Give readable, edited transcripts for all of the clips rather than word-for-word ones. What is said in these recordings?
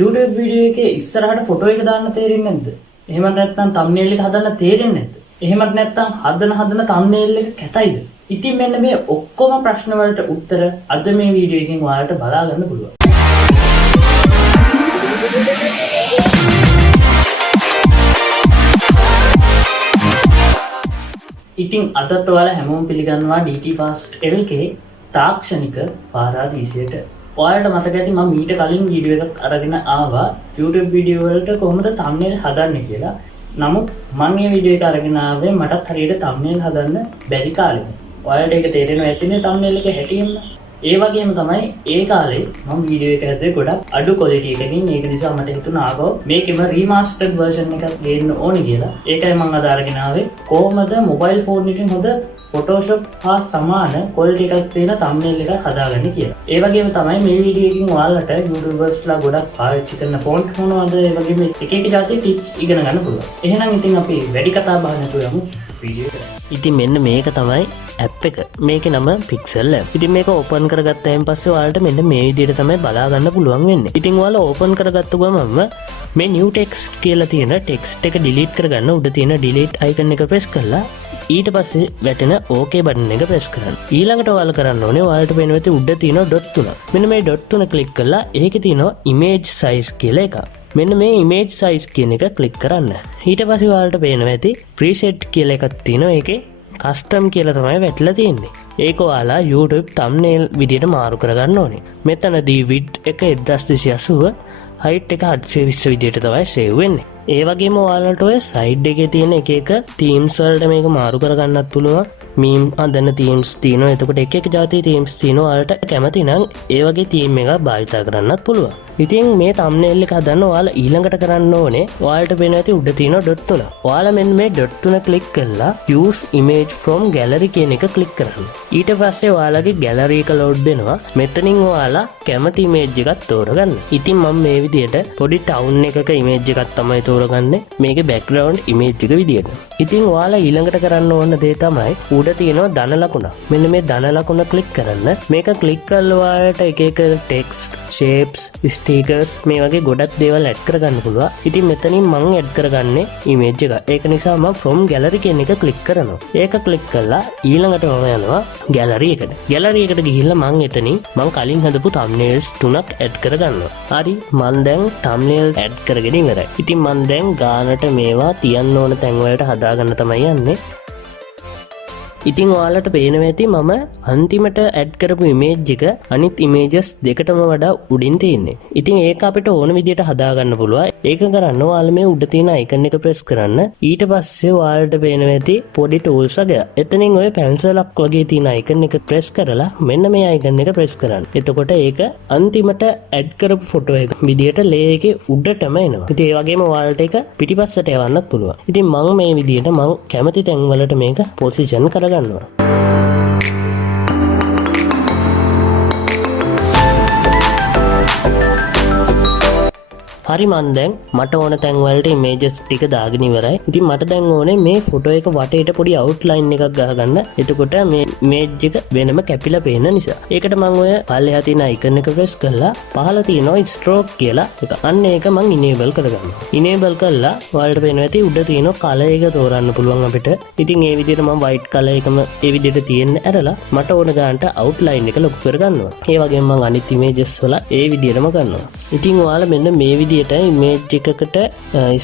YouTube video එකේ ඉස්සරහට photo එක දාන්න තේරෙන්නේ නැද්ද? එහෙම නැත්නම් thumbnail එක හදන්න තේරෙන්නේ නැද්ද? එහෙමත් නැත්නම් හදන thumbnail එක කැතයිද? ඉතින් මෙන්න මේ ඔක්කොම ප්‍රශ්න වලට උත්තර අද මේ වීඩියෝ එකෙන් ඔයාලට බලා ගන්න පුළුවන්. ඉතින් අදත් ඔයාලා හැමෝම පිළිගන්නවා DTFASTLK තාක්ෂණික පාරාදීසයට. ඔයාලට මතක ඇති මම මීට කලින් වීඩියෝ එකක් අරගෙන ආවා YouTube වීඩියෝ වලට කොහොමද thumbnail හදන්නේ කියලා. නමුත් මම මේ වීඩියෝ එක අරගෙන ආවේ මටත් හරියට thumbnail හදන්න බැරි කාලෙක. ඔයාලට ඒක තේරෙනවා ඇතිනේ thumbnail එක හැටියෙම. ඒ වගේම තමයි ඒ කාලේ මම වීඩියෝ එක හැදුවේ ගොඩක් අඩු quality එකකින්. ඒක නිසා මට හිතුණා ආවෝ මේකෙම remastered version එකක් ගේන්න ඕනේ කියලා. ඒකයි මම අද අරගෙන ආවේ කොහොමද mobile phone එකෙන් හොඳ Photoshop හා සමාන quality එකක් තියෙන thumbnail එකක් හදාගන්නේ කියලා. ඒ වගේම තමයි මේ වීඩියෝ එකකින් ඔයාලට YouTubersලා ගොඩක් පාවිච්චි කරන font මොනවද ඒ වගේම එක එක જાති tips ඉගෙන ගන්න පුළුවන්. එහෙනම් ඉතින් අපි වැඩි කතා බහ නැතුව යමු වීඩියෝ එකට. ඉතින් මෙන්න මේක තමයි app එක. මේකේ නම Pixel app. ඉතින් මේක open කරගත්තායින් පස්සේ ඔයාලට මෙන්න මේ විදිහට තමයි බලා ගන්න පුළුවන් වෙන්නේ. ඉතින් ඔයාලා open කරගත්ත ගමන්ම මේ new text කියලා තියෙන text එක delete කරගන්න උඩ තියෙන delete icon එක press කරලා ඊට පස්සේ වැටෙන OK බටන් එක press කරන්න. ඊළඟට ඔයාලා කරන්න ඕනේ ඔයාලට පේන වෙති උඩ තියෙන dot 3. මෙන්න මේ dot 3 click කරලා ඒකේ තියෙන image size කියලා එකක්. මෙන්න මේ image size කියන එක click කරන්න. ඊට පස්සේ ඔයාලට පේන වෙති preset කියලා එකක් තියෙනවා. ඒකේ custom කියලා තමයි වැටලා තියෙන්නේ. ඒක ඔයාලා YouTube thumbnail විදියට මාරු කරගන්න ඕනේ. මෙතනදී width එක 1280 height එක 720 විදියට තමයි save වෙන්නේ. ඒ වගේම ඔයාලට ඔය side එකේ තියෙන එක එක themes වලට මේක මාරු කරගන්නත් පුළුවන්. meme හදන themes තියෙනවා. එතකොට එක එක જાති themes තියෙනවා. ඔයාලට කැමති නම් ඒ වගේ theme එකක් භාවිත කරන්නත් පුළුවන්. ඉතින් මේ thumbnail එක හදන්න ඔයාලා ඊළඟට කරන්න ඕනේ ඔයාලට පේන ඇති උඩ තියෙන dot 3. ඔයාලා මෙන්න මේ dot 3 click කරලා use image from gallery කියන එක click කරන්න. ඊට පස්සේ ඔයාලගේ gallery එක load වෙනවා. මෙතනින් ඔයාලා කැමති image එකක් තෝරගන්න. ඉතින් මම මේ විදියට පොඩි town එකක image එකක් තමයි තෝරගන්නේ. මේකේ background image එක විදියට. ඉතින් ඔයාලා ඊළඟට කරන්න ඕන දේ තමයි උඩ තියෙන ධන ලකුණ. මෙන්න මේ ධන ලකුණ click කරන්න. මේක click කරලා ඔයාලට එක එක text, shapes, stickers මේ වගේ ගොඩක් දේවල් add කරගන්න පුළුවන්. ඉතින් මෙතනින් මම add කරගන්නේ image එක. ඒක නිසා මම from gallery කියන එක click කරනවා. ඒක click කළා ඊළඟට මම යනවා gallery එකට. gallery එකට ගිහිල්ලා මම එතනින් මම කලින් හදපු thumbnails 3ක් add කරගන්නවා. හරි මම දැන් thumbnails add කරගෙන ඉවරයි. ඉතින් මම දැන් ගානට මේවා තියන්න ඕන තැන් වලට හදාගන්න තමයි යන්නේ. ඉතින් ඔයාලට පේනවා ඇති මම අන්තිමට ඇඩ් කරපු image එක අනිත් images දෙකටම වඩා උඩින් තියෙන්නේ. ඉතින් ඒක අපිට ඕන විදිහට හදාගන්න පුළුවන්. ඒක කරන්න ඔයාලා මේ උඩ තියෙන icon එක press කරන්න. ඊට පස්සේ ඔයාලට පේනවා ඇති පොඩි tools එකක්. එතනින් ඔය පැන්සලක් වගේ තියෙන icon එක press කරලා මෙන්න මේ icon එක press කරන්න. එතකොට ඒක අන්තිමට ඇඩ් කරපු photo එක විදිහට layer එකේ උඩටම එනවා. ඉතින් ඒ වගේම ඔයාලට ඒක පිටිපස්සට යවන්නත් පුළුවන්. ඉතින් මම මේ විදිහට මම කැමති තැන් වලට මේක position කරගන්නවා. හරි මන් දැන් මට ඕන තැන් වලට images ටික දාගෙන ඉවරයි. ඉතින් මට දැන් ඕනේ මේ ෆොටෝ එක වටේට පොඩි outline එකක් ගහගන්න. එතකොට මේ image එක වෙනම කැපිලා පේන නිසා. ඒකට මම ඔය පල්ලෙහා තියෙන icon එක press කරලා පහළ තියෙනවා stroke කියලා එක. අන්න ඒක මම enable කරගන්නවා. enable කළා ඔයාලට පේනවා ඇති උඩ තියෙන color එක තෝරන්න පුළුවන් අපිට. ඉතින් ඒ විදිහට මම white color එකම ඒ විදිහට තියෙන්න ඇරලා මට ඕන ගානට outline එක ලොකු කරගන්නවා. ඒ වගේම මම අනිත් images වල ඒ විදිහටම කරනවා. ඉතින් ඔයාලා මෙන්න මේ විදිහට image එකකට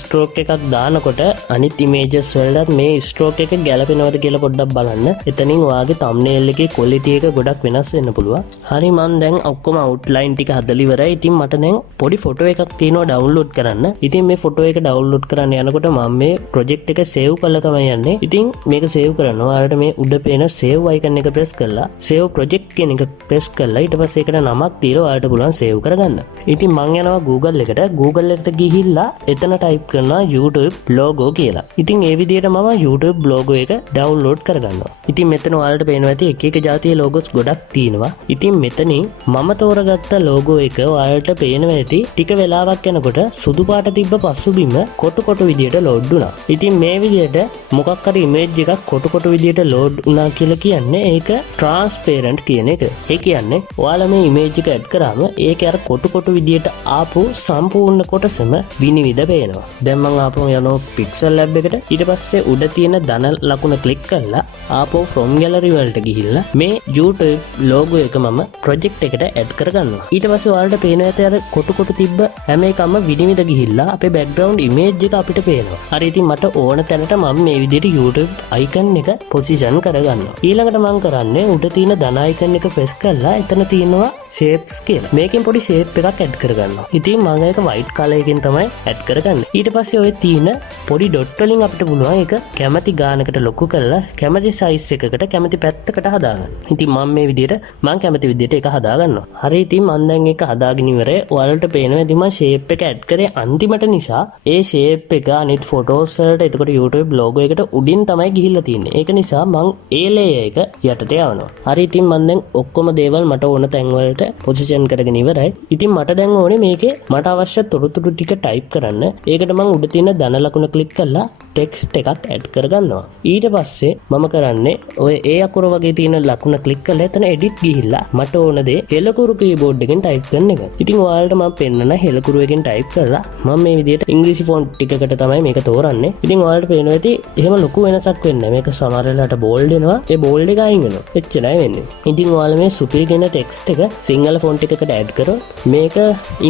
stroke එකක් දානකොට අනිත් images වලට මේ stroke එක ගැලපෙනවද කියලා පොඩ්ඩක් බලන්න. එතනින් ඔයාගේ thumbnail එකේ quality එක ගොඩක් වෙනස් වෙන්න පුළුවන්. හරි මම දැන් ඔක්කොම outline ටික හදලා ඉවරයි. ඉතින් මට දැන් පොඩි photo එකක් තියෙනවා download කරන්න. ඉතින් මේ photo එක download කරන්න යනකොට මම මේ project එක save කරලා තමයි යන්නේ. ඉතින් මේක save කරනවා. ඔයාලට මේ උඩ පේන save icon එක press කරලා save project කියන එක press කරලා ඊට පස්සේ ඒකට නමක් තියලා ඔයාලට පුළුවන් save කරගන්න. ඉතින් මම යනවා Google එකට. Google එකට ගිහිල්ලා එතන type කරනවා YouTube logo කියලා. ඉතින් ඒ විදිහට මම YouTube logo එක download කරගන්නවා. ඉතින් මෙතන ඔයාලට පේනවා ඇති එක එක જાතියේ logos ගොඩක් තියෙනවා. ඉතින් මෙතනින් මම තෝරගත්ත logo එක ඔයාලට පේනවා ඇති ටික වෙලාවක් යනකොට සුදු පාට තිබ්බ පසුබිම කොටු කොටු විදිහට load වුණා. ඉතින් මේ විදිහට මොකක් හරි image එකක් කොටු කොටු විදිහට load වුණා කියලා කියන්නේ ඒක transparent කියන එක. ඒ කියන්නේ ඔයාලා මේ image එක add කරාම ඒක අර කොටු කොටු විදිහට ආපු සම්පූර්ණ සම්පූර්ණ කොටසම විනිවිද පේනවා. දැන් මම ආපහු යනවා pixel lab එකට. ඊට පස්සේ උඩ තියෙන ධන ලකුණ ක්ලික් කරලා ආපහු from gallery වලට ගිහිල්ලා මේ YouTube logo එක මම project එකට add කරගන්නවා. ඊට පස්සේ ඔයාලට පේන ඇති අර කොටු තිබ්බ හැම එකම විනිවිද ගිහිල්ලා අපේ background image එක අපිට පේනවා. හරි ඉතින් මට ඕන තැනට මම මේ විදිහට YouTube icon එක position කරගන්නවා. ඊළඟට මම කරන්නේ උඩ තියෙන ධන icon එක press කරලා එතන තියෙනවා shapes කියලා. මේකෙන් පොඩි shape එකක් add කරගන්නවා. ඉතින් මම ඒක white color එකෙන් තමයි add කරගන්නේ. ඊට පස්සේ ඔය තියෙන පොඩි dot වලින් අපිට පුළුවන් ඒක කැමති ගානකට ලොකු කරලා කැමති size එකකට කැමති පැත්තකට හදාගන්න. ඉතින් මම මේ විදිහට මම කැමති විදිහට ඒක හදාගන්නවා. හරි ඉතින් මම දැන් ඒක හදාගෙන ඉවරයි. ඔයාලට පේනවා ඉතින් මම shape එක add කරේ අන්තිමට නිසා ඒ shape එක අනිත් photos වලට එතකොට YouTube logo එකට උඩින් තමයි ගිහිල්ලා තියෙන්නේ. ඒක නිසා මම ඒ layer එක යටට යවනවා. හරි ඉතින් මම දැන් ඔක්කොම දේවල් මට ඕන තැන් වලට position කරගෙන ඉවරයි. ඉතින් මට දැන් ඕනේ මේකේ මට අවශ්‍ය තොරතුරු ටික type කරන්න. ඒකට මම උඩ තියෙන ධන ලකුණ click කරලා text එකක් add කරගන්නවා. ඊට පස්සේ මම කරන්නේ ඔය ඒ අකුර වගේ තියෙන ලකුණ click කරලා එතන edit ගිහිල්ලා මට ඕන දේ හෙලකුරු keyboard එකෙන් type කරන එක. ඉතින් ඔයාලට මම පෙන්නන හෙලකුරු එකෙන් type කරලා මම මේ විදිහට ඉංග්‍රීසි font ටිකකට තමයි මේක තෝරන්නේ. ඉතින් ඔයාලට පේනවා ඇති එහෙම ලොකු වෙනසක් වෙන්නේ නැහැ. මේක සමහර වෙලාවට bold වෙනවා. ඒ bold එක අයින් වෙනවා. එච්චරයි වෙන්නේ. ඉතින් ඔයාලා මේ සුපිරිගෙන text එක සිංහල font එකකට add කරොත් මේක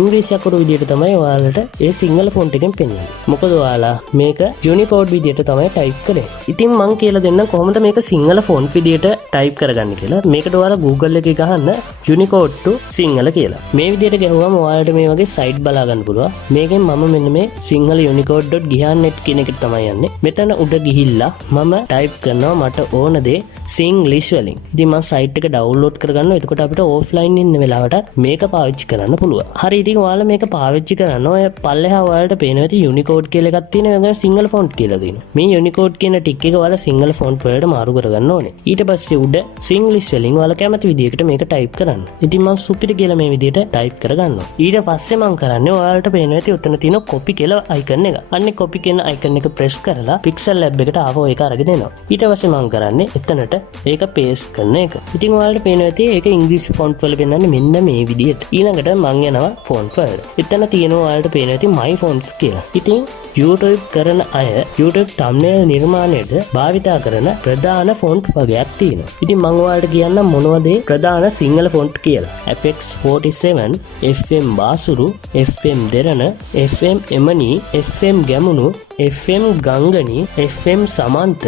ඉංග්‍රීසි අකුරු විදිහට තමයි ඔයාලට ඒ සිංහල font එකෙන් පෙන්වන්නේ. මොකද ඔයාලා මේක Unicode විදිහට තමයි type කරේ. ඉතින් මම කියලා දෙන්නම් කොහොමද මේක සිංහල font විදිහට type කරගන්නේ කියලා. මේකට ඔයාලා Google එකේ ගහන්න Unicode to සිංහල කියලා. මේ විදිහට ගහුවම ඔයාලට මේ වගේ site බලා ගන්න පුළුවන්. මේකෙන් මම මෙන්න මේ සිංහල unicode.gihannet කියන එකට තමයි යන්නේ. මෙතන උඩ ගිහිල්ලා මම type කරනවා මට ඕන දේ Singlish වලින්. ඉතින් මම site එක download කරගන්නවා. එතකොට අපිට offline ඉන්න වෙලාවට මේක පාවිච්චි කරන්න පුළුවන්. හරි ඉතින් ඔයාලා මේක පාවිච්චි කරනවා. ඔය පල්ලෙහා ඔයාලට පේනවා ඇති Unicode කියලා එකක් තියෙනවා. ඒක සිංහල font කියලා දෙනවා. මේ Unicode කියන ටික එක ඔයාලා සිංහල font වලට මාරු කරගන්න ඕනේ. ඊට පස්සේ උඩ Singlish වලින් ඔයාලා කැමති විදිහකට මේක type කරන්න. ඉතින් මම සුපිරි කියලා මේ විදිහට type කරගන්නවා. ඊට පස්සේ මම කරන්නේ ඔයාලට පේනවා ඇති උතන තියෙන copy කියලා icon එක. අන්නේ copy කියන icon එක press කරලා pixel lab එකට ආවෝ ඒක අරගෙන එනවා. ඊට පස්සේ මම කරන්නේ එතනට ඒක paste කරන එක. ඉතින් ඔයාලට පේනවා ඇති ඒක ඉංග්‍රීසි font වල පෙන්නන්නේ මෙන්න මේ විදිහට. ඊළඟට මම යනවා font වලට. එතන තියෙනවා ඔයාලට පේනවා ඇති my fonts කියලා. ඉතින් YouTube කරන අය YouTube thumbnail නිර්මාණයට භාවිතා කරන ප්‍රධාන font වගයක් තියෙනවා. ඉතින් මම ඔයාලට කියන්නම් මොනවද ප්‍රධාන සිංහල font කියලා. Apex 47, FM බාසුරු, FM දෙරණ, FM එමනි, FM Gemunu, FM ගංගනි, FM සමන්ත,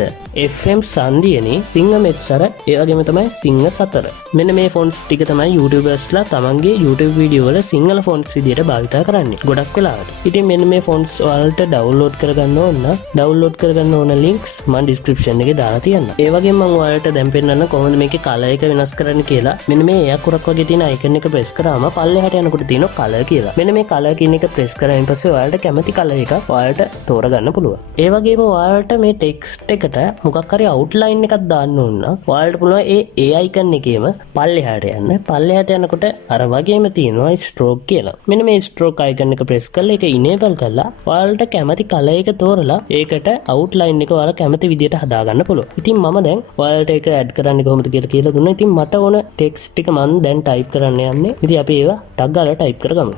FM සංදියනි, සිංහ මෙත්සර, ඒ වගේම තමයි සිංහ සතර. මෙන්න මේ fonts ටික තමයි YouTubersලා තමන්ගේ YouTube වීඩියෝ වල සිංහල fonts විදියට භාවිතා කරන්නේ. ගොඩක් වෙලාවට. ඉතින් මෙන්න මේ fonts වලට download කරගන්න ඕන links මම description එකේ දාලා තියන්නම්. ඒ වගේම මම ඔයාලට දැන් පෙන්නන්න කොහොමද මේකේ color එක වෙනස් කරන්න කියලා. මෙන්න මේ අකුරක් වගේ තියෙන icon එක press කරාම පල්ලෙහාට යනකොට තියෙනවා color කියලා. මෙන්න මේ color කියන එක press කරායින් පස්සේ ඔයාලට කැමති color එකක් ඔයාලට තෝරගන්න පුළුවන්. ඒ වගේම ඔයාලට මේ text එකට මොකක් හරි outline එකක් දාන්න ඕන නම් ඔයාලට පුළුවන් ඒ icon එකේම පල්ලෙහාට යන්න. පල්ලෙහාට යනකොට අර වගේම තියෙනවා stroke කියලා. මෙන්න මේ stroke icon එක press කරලා ඒක enable කරලා ඔයාලට කැමති color එක තෝරලා ඒකට outline එක ඔයාලා කැමති විදියට හදාගන්න පුළුවන්. ඉතින් මම දැන් ඔයාලට ඒක add කරන්න කොහොමද කියලා දුන්නා. ඉතින් මට ඕන text ටික මම දැන් type කරන්න යන්නේ. ඉතින් අපි ඒවා ටක් ගාලා type කරගමු.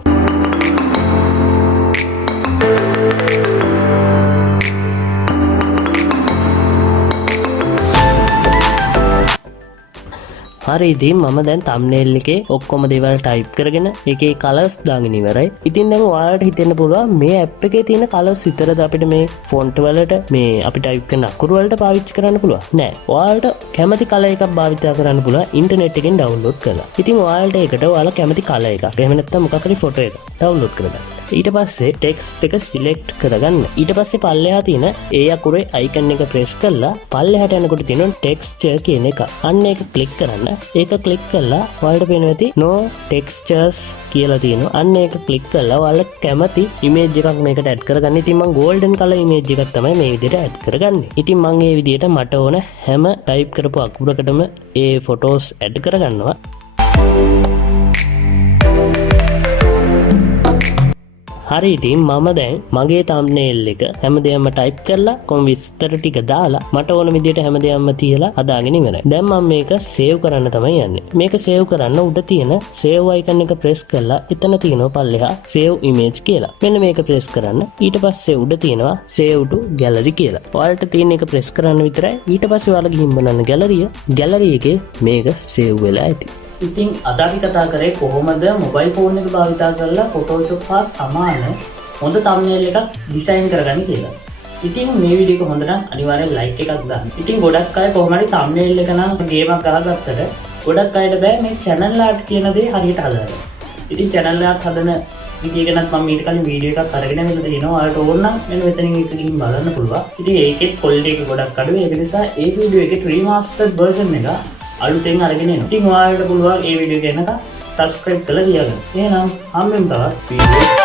හරි ඉතින් මම දැන් thumbnail එකේ ඔක්කොම දේවල් type කරගෙන ඒකේ colors දාගෙන ඉවරයි. ඉතින් දැන් ඔයාලට හිතෙන්න පුළුවන් මේ app එකේ තියෙන colors විතරද අපිට මේ font වලට මේ අපි type කරන අකුරු වලට පාවිච්චි කරන්න පුළුවන්. නෑ. ඔයාලට කැමති color එකක් භාවිතා කරන්න පුළුවන් ඉන්ටර්නෙට් එකෙන් download කරලා. ඉතින් ඔයාලට ඒකට ඔයාලා කැමති color එකක්. එහෙම නැත්නම් මොකක් හරි photo එකක් download කරගන්න. ඊට පස්සේ text එක select කරගන්න. ඊට පස්සේ පල්ලෙහා තියෙන ඒ අකුරේ icon එක press කරලා පල්ලෙහාට යනකොට තියෙන texture කියන එක. අන්න ඒක click කරන්න. ඒක click කරලා ඔයාලට පේනවා ඇති no textures කියලා තියෙනවා. අන්න ඒක click කරලා ඔයාලා කැමති image එකක් මේකට add කරගන්න. ඉතින් මම golden color image එකක් තමයි මේ විදිහට add කරගන්නේ. ඉතින් මම මේ විදිහට මට ඕන හැම type කරපු අකුරකටම ඒ photos add කරගන්නවා. හරි ඉතින් මම දැන් මගේ thumbnail එක හැමදේම type කරලා කොම් විස්තර ටික දාලා මට ඕන විදිහට හැමදේම තියලා හදාගෙන ඉවරයි. දැන් මම මේක save කරන්න තමයි යන්නේ. මේක save කරන්න උඩ තියෙන save icon එක press කරලා එතන තියෙනවා පල්ලෙහා save image කියලා. මෙන්න මේක press කරන්න. ඊට පස්සේ උඩ තියෙනවා save to gallery කියලා. ඔයාලට තියෙන එක press කරන්න විතරයි. ඊට පස්සේ ඔයාලා ගිහින් බලන්න gallery එකේ මේක save වෙලා ඇති. ඉතින් අද අපි කතා කරේ කොහොමද මොබයිල් ෆෝන් එක භාවිත කරලා Photoshop හා සමාන හොඳ thumbnail එකක් ඩිසයින් කරගන්න කියලා. ඉතින් මේ වීඩියෝ එක හොඳ නම් අනිවාර්යෙන් like එකක් දාන්න. ඉතින් ගොඩක් අය කොහොම හරි thumbnail එක නම් ගේමක් ගහගත්තට ගොඩක් අයට බෑ මේ channel art කියන දේ හරියට හදාගන්න. ඉතින් channel art හදන විදිය ගැනත් මම ඊට කලින් වීඩියෝ එකක් අරගෙන ඉඳලා තියෙනවා. ඔයාලට ඕන නම් මෙන්න මෙතනින් එක ගිහින් බලන්න පුළුවන්. ඉතින් ඒකෙත් quality එක ගොඩක් අඩුයි. ඒක නිසා ඒ වීඩියෝ එකේ remastered version එක අලුතෙන් අරගෙන එනවා. ඉතින් ඔයාලට පුළුවන් මේ වීඩියෝ එක එනකම් subscribe කරලා තියාගන්න. එහෙනම් හම්බෙමු තවත් වීඩියෝ